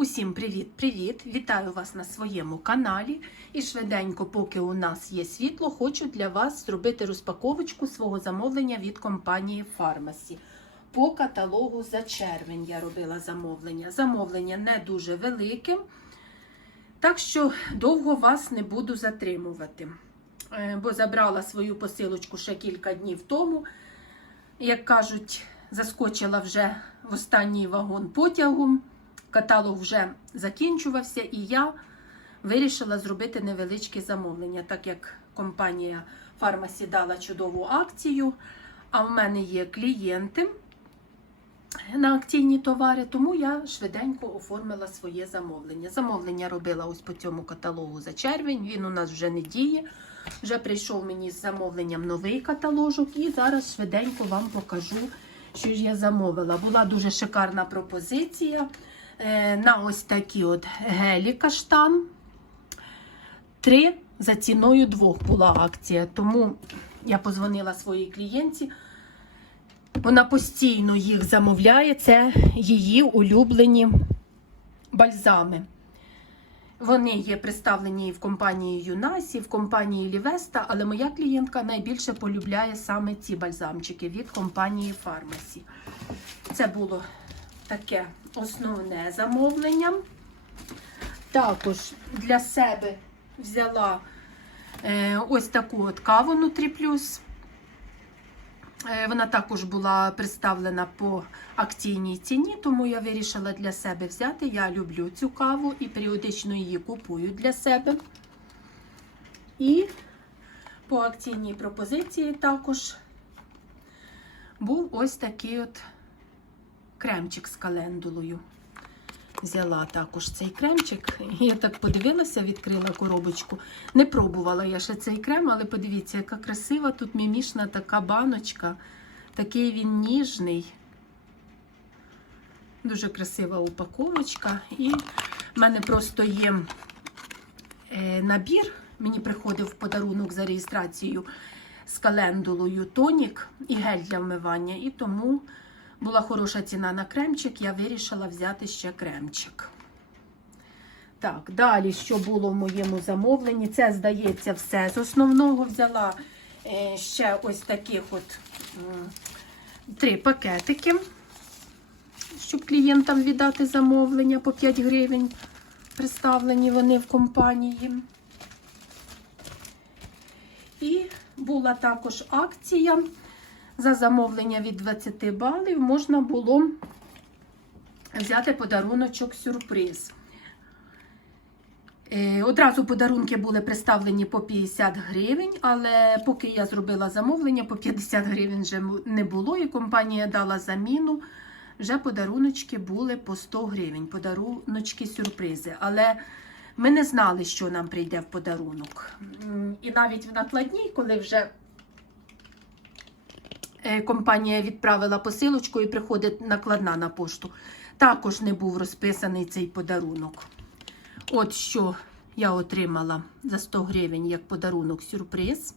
Усім привіт-привіт! Вітаю вас на своєму каналі. І швиденько, поки у нас є світло, хочу для вас зробити розпаковочку свого замовлення від компанії Pharmacy. По каталогу за червень я робила замовлення. Замовлення не дуже велике, так що довго вас не буду затримувати. Е, Бо забрала свою посилочку ще кілька днів тому. Як кажуть, заскочила вже в останній вагон потягу. Каталог вже закінчувався, і я вирішила зробити невеличке замовлення, так як компанія Фармасі дала чудову акцію. А в мене є клієнти на акційні товари, тому я швиденько оформила своє замовлення. Замовлення робила ось по цьому каталогу за червень. Він у нас вже не діє. Вже прийшов мені з замовленням новий каталожок, і зараз швиденько вам покажу, що ж я замовила. Була дуже шикарна пропозиція на ось такі от гелі каштан. Три за ціною двох була акція. Тому я позвонила своїй клієнтці. Вона постійно їх замовляє. Це її улюблені бальзами. Вони є представлені в компанії Юнасі, в компанії Лівеста, але моя клієнтка найбільше полюбляє саме ці бальзамчики від компанії Фармасі. Це було таке основне замовлення. Також для себе взяла е, ось таку от каву Нутрі Плюс. Е, Вона також була представлена по акційній ціні, тому я вирішила для себе взяти. Я люблю цю каву і періодично її купую для себе. І по акційній пропозиції також був ось такий от кремчик з календулою. Взяла також цей кремчик. Я так подивилася, відкрила коробочку. Не пробувала я ще цей крем, але подивіться, яка красива тут мімішна така баночка. Такий він ніжний. Дуже красива упаковочка. І в мене просто є е, набір. Мені приходив в подарунок за реєстрацією з календулою тонік і гель для вмивання. І тому була хороша ціна на кремчик, я вирішила взяти ще кремчик. Так, далі, що було в моєму замовленні? Це, здається, все з основного взяла е, ще ось таких от три пакетики, щоб клієнтам віддати замовлення по 5 гривень. Представлені вони в компанії. І була також акція. За замовлення від 20 балів можна було взяти подаруночок сюрприз. Е, Одразу подарунки були представлені по 50 гривень, але поки я зробила замовлення, по 50 гривень вже не було, і компанія дала заміну. Вже подаруночки були по 100 гривень, подаруночки сюрпризи. Але ми не знали, що нам прийде в подарунок. І навіть в накладній, коли вже компанія відправила посилочку і приходить накладна на пошту, також не був розписаний цей подарунок. От що я отримала за 100 гривень як подарунок сюрприз.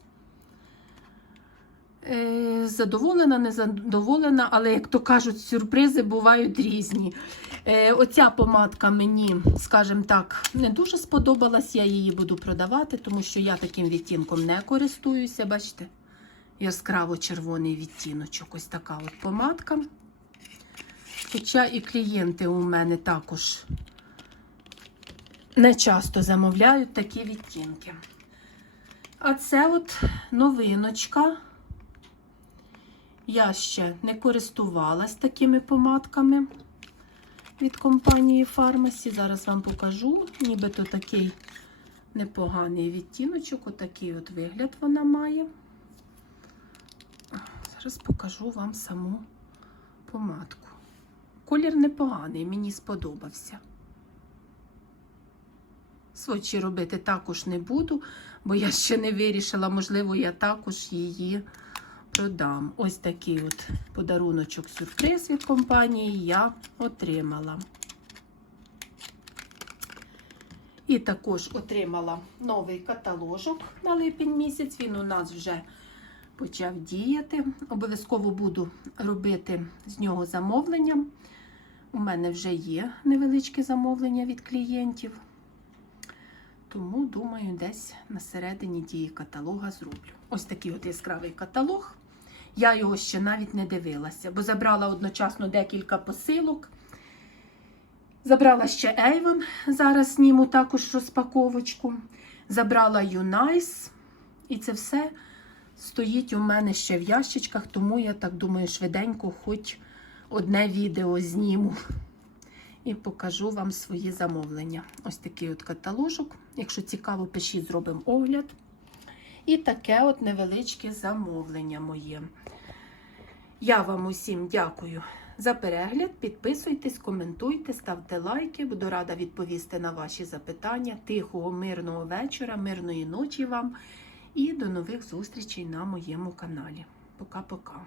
Е, Задоволена, не задоволена, але, як то кажуть, сюрпризи бувають різні. Е, Оця помадка мені, скажімо так, не дуже сподобалась. Я її буду продавати, тому що я таким відтінком не користуюся. Бачите? Яскраво червоний відтіночок. Ось така от помадка. Хоча і клієнти у мене також не часто замовляють такі відтінки. А це от новиночка. Я ще не користувалась такими помадками від компанії Pharmacy. Зараз вам покажу. Нібито такий непоганий відтіночок. Отакий от вигляд вона має. Зараз покажу вам саму помадку. Колір непоганий, мені сподобався. Свочі робити також не буду, бо я ще не вирішила, можливо, я також її продам. Ось такий от подаруночок сюрприз від компанії я отримала. І також отримала новий каталожок на липень місяць. Він у нас вже почав діяти. Обов'язково буду робити з нього замовлення. У мене вже є невеличке замовлення від клієнтів. Тому, думаю, десь на середині дії каталога зроблю. Ось такий от яскравий каталог. Я його ще навіть не дивилася, бо забрала одночасно декілька посилок. Забрала ще Avon, зараз зніму також розпаковочку. Забрала Юнайс. І це все стоїть у мене ще в ящичках, тому я так думаю, швиденько хоч одне відео зніму і покажу вам свої замовлення. Ось такий от каталожок. Якщо цікаво, пишіть, зробимо огляд. І таке от невеличке замовлення моє. Я вам усім дякую за перегляд. Підписуйтесь, коментуйте, ставте лайки. Буду рада відповісти на ваші запитання. Тихого, мирного вечора, мирної ночі вам. І до нових зустрічей на моєму каналі. Пока-пока.